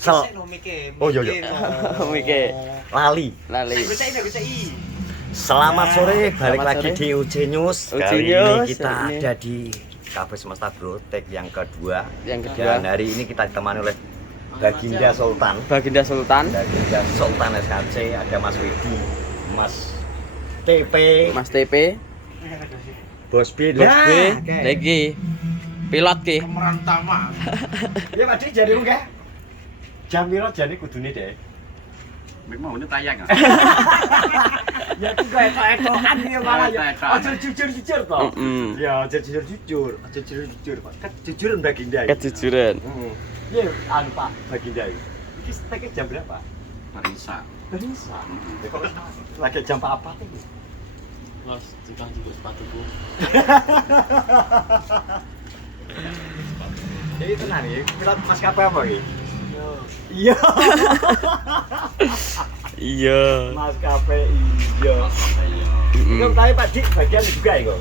Oh iya iya. Mike. Lali. Selamat sore, balik lagi di UJ News. Kali ini kita ada di Cafe Semesta Brotek yang kedua. Dan hari ini kita ditemani oleh Baginda Sultan. Baginda Sultan SHC, ada Mas Widi, Mas TP, Bos B, lagi pilot ki. Pemeran utama. Ya Pak Dik jarimu ke? Jam piro jane kudune deh. Mek mau ini tayang. Ya ku gawe etokan ya malah ya. Aja jujur-jujur to. Ya aja jujur-jujur, Pak. Kejujuran Baginda. Kejujuran. Ya anu Pak Baginda iki. Iki steke jam berapa? Barisa. Bisa. Lagi jam apa tuh? Mas, tukang juga sepatuku. Jadi tenang ya, pilot maskapai apa ini? Iya. Iya. Maskapai iya. Itu tadi Pak Dik bagian juga ya kok?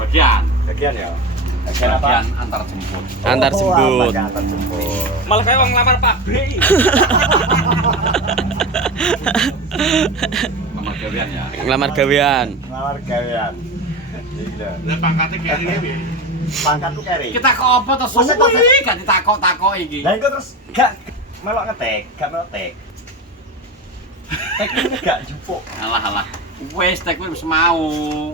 Bagian ya? Bagian antar jemput. Antar jemput. Antar jemput. Malah kayak orang lamar pabrik. Nomor gawean ya. Ngelamar gawean. Ngelamar gawean. Iya. Lah pangkate kene piye? Pangkat tuh keri. Kita kok apa to suwi gak ditakok-takok iki. Lah iku terus gak melok ngetek, gak melok tek. Teknya gak jupuk. Alah. Wes tek wis mau.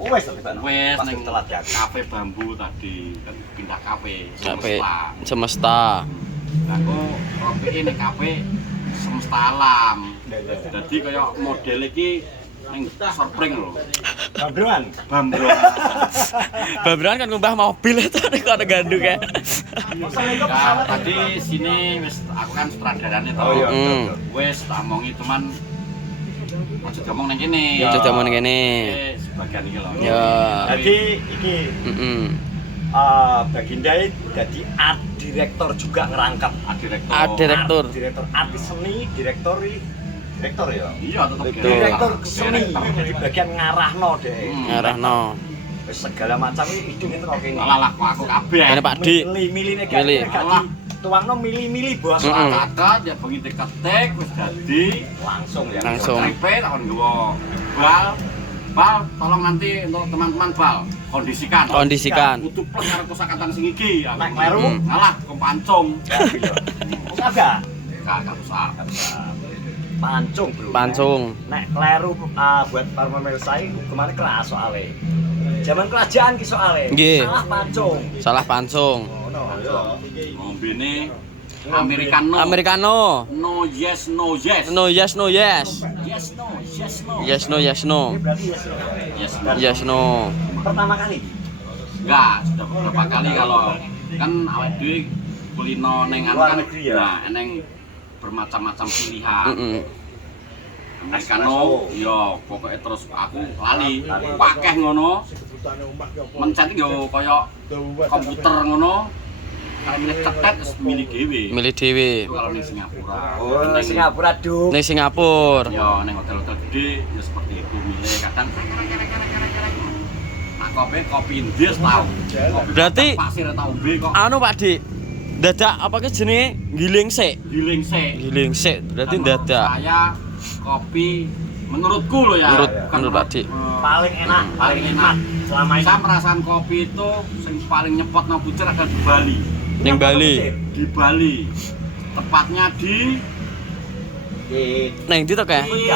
Wes to kita. Wes Pas ning telat ya. kafe bambu tadi kan pindah kafe. Kafe Semesta. Lah kok kopi ini kafe Semesta Alam. Jadi kayak model iki ning surpring lho. Bambruan. Babran kan ngubah mobil itu kok ada gandung ya. Nah, tadi sini wis aku kan sutradarane to. Oh iya. Wis tak omongi cuman aja ngomong ning kene. Aja ngomong ning kene. Sebagian iki lho. Ya. Jadi iki Baginda jadi art director juga ngerangkap Direktur. Direktur artis seni, direktur ya. Iya, tetep Direktur seni di bagian ngarahno deh. Ngarahno. Wis segala macam iki hidung itu kok kene. Alah kok aku kabeh. Kene Pak Dik. Milih-milihne Milih. gak tuangno milih-milih bos Kakak dia bengi ketek wis dadi langsung ya. Langsung. Tripe takon nggawa bal, tolong nanti untuk teman-teman bal kondisikan. Kondisikan. Kudu plek karo kosakatan sing iki. Nek kleru Alah, kok pancung. Enggak. Gak usah. Pancung, Bro. Pancung. Nek kleru buat para pemirsa iki kemarin keras soalnya. Zaman kerajaan ki soalnya. Nggih. Salah pancung. Salah pancung. Ngono ya. Ngombene Americano. Americano. No yes, no yes. No yes no yes. Yes no, yes no. Yes no yes no. Ini berarti yes. Yes no. Yes no. Pertama kali. Enggak, sudah beberapa kali kalau kan awake dhewe kulino ning anu Luar kan. negeri ya? Nah, eneng bermacam-macam pilihan. Americano, yo pokoknya terus aku lali. Pakeh ngono. Mencet yo kaya komputer ngono. Kalau milih cetet terus milih dhewe. Milih dhewe. Itu kalau ning Singapura. Oh, Singapura dong. Ning Singapura. Yo ning hotel-hotel gede ya seperti itu milih kadang kopi Indes tau. Berarti pasir tau B kok. Anu Pak Dik. Dadak apa ke jenenge giling sik. Giling sik. Berarti dadak. Saya kopi menurutku loh ya. Menurut Pak Dik. Paling enak, paling nikmat selama ini. Saya merasakan kopi itu yang paling nyepot nang Bucer ada di Bali. Ning Bali. Di Bali. Tepatnya di Neng ndi to kae? Di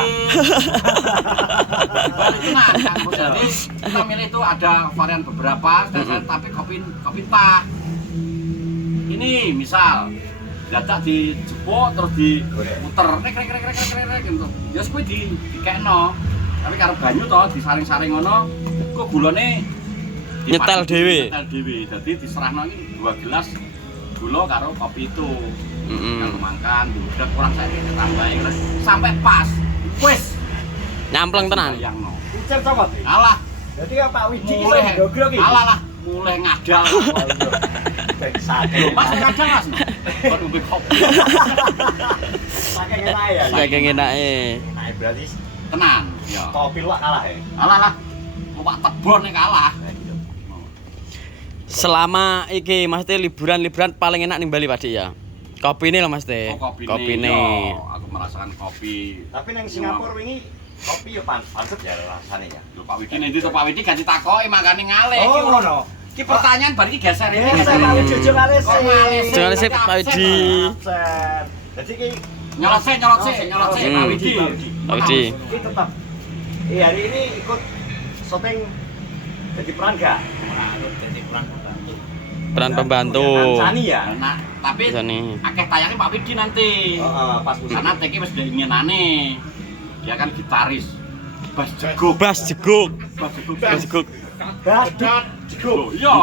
Bali tenan kan. Jadi kita milih itu ada varian beberapa tapi kopi tah. Ini misal dadak dijepuk terus diputer krek gitu. Ya kuwi dikekno. Tapi karo banyu to disaring-saring ngono, kok gulane Nyetel dhewe. Dadi diserahno iki 2 gelas gula karo kopi itu. Kalau makan udah kurang saya tambahin terus sampai pas. Wes Nyampleng tenan. Bayangno. Ucer copot. Alah. Jadi ya Pak Widi iso Mulai ndogro ki. Alah mulai ngadal. Sate. Mas ngadal Mas. Baru mbek kopi. Saking enak ya. Saking enake. Enak berarti Tenan, ya. kopi lu kalah ya. Alah. Numpak tebon nek kalah. Selama iki maksudnya liburan paling enak ning Bali Pak Dik ya. Kopi ini loh Mas Teh. Oh, Kopi ini. Yo, aku merasakan kopi. Tapi nang Singapura wingi kopi yo pancet ya rasane ya. Lho Pak Widi nanti Pak Widi ganti takoki makane ngalih. Oh ngono. Iki pertanyaan bar iki geser ini. Geser Pak Widi ojo ngalih sih. Jangan sih Pak Widi. Jadi ki Nyolot sih Pak Widi. Pak Widi. Ki tetap hari ini ikut syuting jadi peran enggak? Jadi peran pembantu. Peran pembantu. Sani ya? Nah, tapi Sani. akeh tayangnya Pak Widi nanti. Pas musim. Karena Teki wis dinyenane. Dia kan gitaris. Bas jeguk. Bas jeguk. Bas jeguk. Bas jeguk. Bas jeguk. Iya.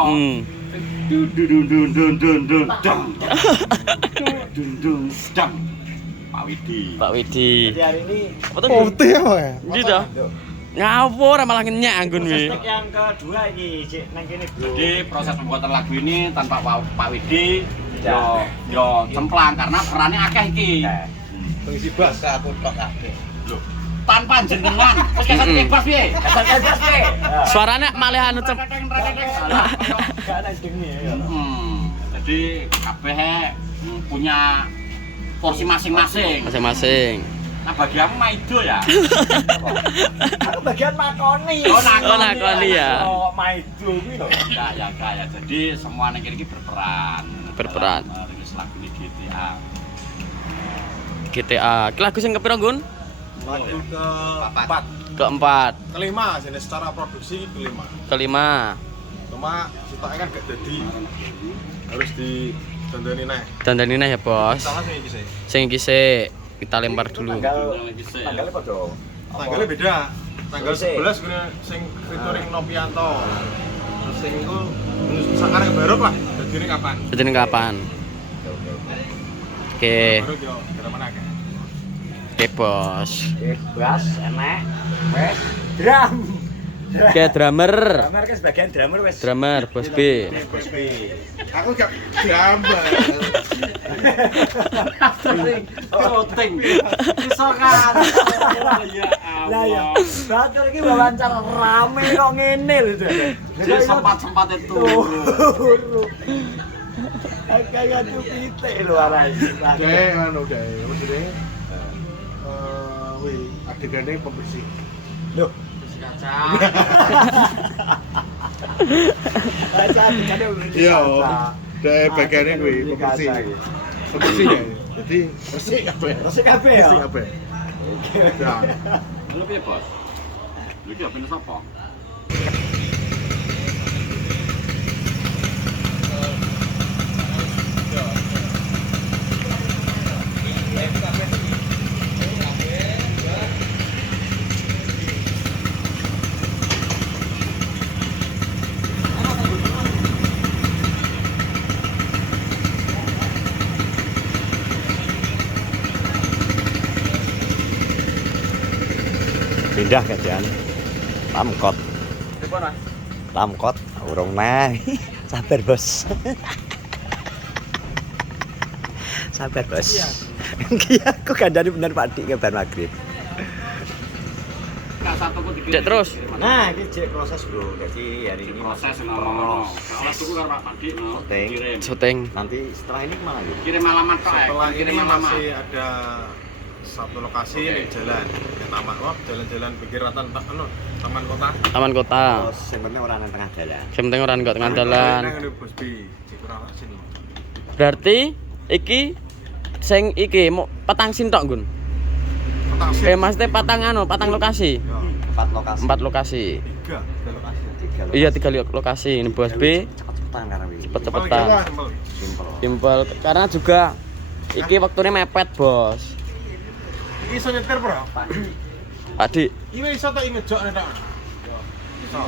Dun dun dun dun dun dun dang. Dun dun dang. Pak Widi. Pak Widi. Jadi hari ini Apa tuh? Putih apa ya? Ndi dah? Ngawur malah ngenyak anggun wi. Stek yang kedua ini, Cik, nang kene, Bro. Jadi proses pembuatan lagu ini tanpa Pak Widi yo cemplang karena perannya akeh iki. Pengisi bas aku tok kabeh. Loh, tanpa jenengan. Wis kasar bebas piye? Kasar bebas, Cik. Suaranya malah anu cep. Gak ada jenenge ya. Jadi kabeh punya porsi masing-masing. Masing-masing. Nah, bagi kamu maido ya. Aku bagian makoni. Oh, nakoni ya. Oh, maido kuwi lho. Ya. Jadi semua ning kene iki berperan. Berperan. dalam rilis lagu ini GTA. GTA. Ki lagu sing kepiro, Gun? Lagu keempat. Keempat. Kelima, jenis secara produksi kelima. Kelima. Cuma sitoknya kan gak jadi. Harus didandani neh. Dandani neh ya, Bos. Salah sing iki sih. Sing iki sik kita lempar dulu. Tanggalnya padha. Tanggalnya beda. Tanggal Sih. 11 gue sing featuring Nopianto. Terus sing iku sakare barok lah. Dadi ini kapan? Jadi kapan? Oke. Baru yo kira mana kan? Oke, Bos. Bass enek. Wes drum. Oke, drummer. Drummer kan sebagian drummer wes. Drummer, Bos B. Bos B. Aku gak gambar. Clothing. Iso kan. Ya Lah ya, Allah. batur iki wawancara rame kok ngene lho, Dek. Jadi sempat itu. Kayak cupite lho arek. Kayak anu kayak maksudnya wih, adegannya pembersih. Loh, Kaca. kaca adegannya udah Iya, kaca. dari bagiannya gue Adegannya pembersih. kaca, gitu. Pembersih ya. Jadi bersih apa? Resik kabeh ya. Bersih apa? Ya. Halo piye, Bos? Lha iki apane sapa? Pindah kajian. Lamkot urung neh. Sabar, Bos. Sabar, Bos. Iya, aku kandhani bener Pak Dik kabar magrib. Cek terus. Nah, ini cek proses, Bro. Jadi hari ini Proses ngono. Kalau tuku karo Pak Pandi no. Syuting. Kirim. Syuting. Nanti setelah ini kemana gitu? Kirim alamat tok. Setelah Kirim ini alamat. masih ada satu lokasi di jalan ke taman jalan-jalan pinggir taman kota. Taman kota. Terus yang penting orang yang tengah jalan. Sing penting ora kok tengah dalan. Ini Bos B, kurang sini. Berarti iki sing iki mau patang sin tok, Gun. Kota sini. Mas teh patang lokasi. Ya, 4 lokasi. 4 lokasi. 3 lokasi. 3 lokasi. Iya, 3 lokasi. Ini Bos B Cepet-cepetan karena ini. cepet-cepetan. Simpel. Simpel. Simpel karena juga iki waktunya mepet, Bos. Iki iso nyetir, Bro. Adik, Iki iso tak ngejok nek tak. Iso.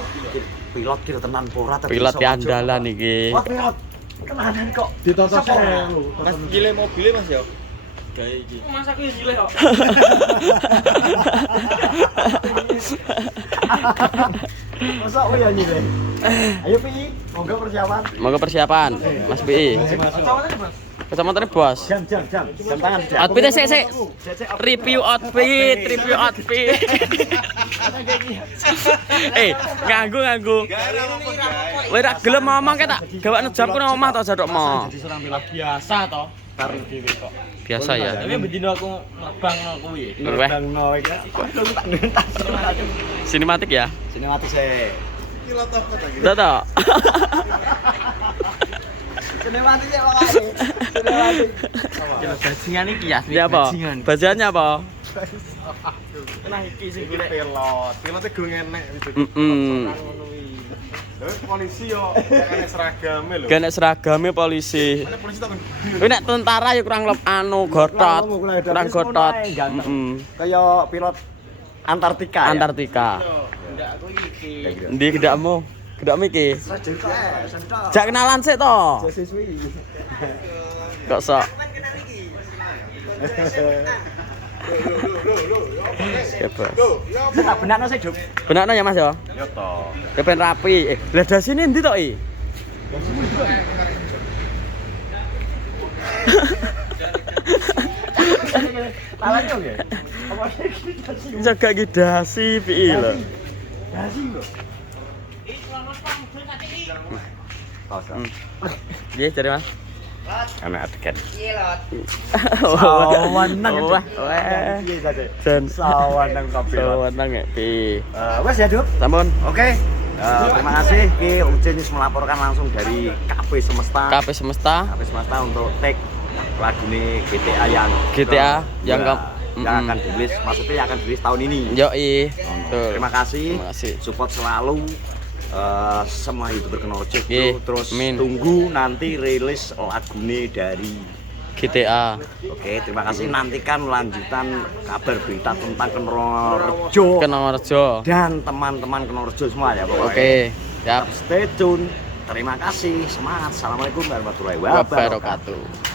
Pilot kira tenan pora tapi pilot iso ya maju. andalan iki. Wah, pilot. Kenalan kok. Ditata Siapa? sewu. Mas gile mobilnya Mas ya. Gawe iki. Mas aku ya gile kok. Masa oh ya nyile. Ayo Pi, monggo persiapan. Monggo persiapan, Mas BI. Mas. Kacamata bos. Jam tangan. Outfit sik. Review outfit. Nganggu. Kowe ra gelem ngomong ke tak gawakno jam kono omah to jadukmu. Biasa toh. Taruh dhewe kok. Biasa ya. Tapi bendino aku nerbangno kuwi. Bangno iki. Sinematik ya. Sinematik sih. Dah. Sinematik ya makane. Sinematik. Ya bajingan iki ya. Ini apa? Bajannya apa? Nah iki sing Iki pilot. Pilotnya gue ngenek gitu. Polisi yo enek seragame lho. Gak nek seragame polisi. Ada polisi tak? Kowe nek tentara ya kurang gotot. Kurang gotot. Kayak pilot Antartika. Antartika. Enggak aku iki. Ndi gedakmu? Gedakmu iki. Jak kenalan sik to. Kok sok. Ya, Bos. Tak benakno sik, Juk. Benakno ya, Mas ya. Yo to. Kepen rapi. Lah dasine endi to, I? Talannya nggih. Apa Jaga iki dasi piye lho. dasi lho. Piye jare Mas? Anak adegan. Sawanang. Wah, Wah. Dan sawanang kopi. Sawanang ya, piye? Wes ya, Juk. Sampun. Oke. Terima kasih Ki Ujenis melaporkan langsung dari Cafe Semesta. Cafe Semesta Untuk take lagune GTA yang akan dirilis, maksudnya akan dirilis tahun ini. Yoi. Betul. Terima kasih. Terima kasih. Support selalu semua YouTuber Kenorjo. Oke, Terus amin. tunggu nanti rilis lagune dari GTA. Oke, terima kasih. Nantikan lanjutan kabar berita tentang Kenorjo Kenorjo. dan teman-teman Kenorjo semua ya pokoknya. Oke. Siap. Stay tune. Terima kasih. Semangat. Assalamualaikum warahmatullahi wabarakatuh. Wabarakatuh.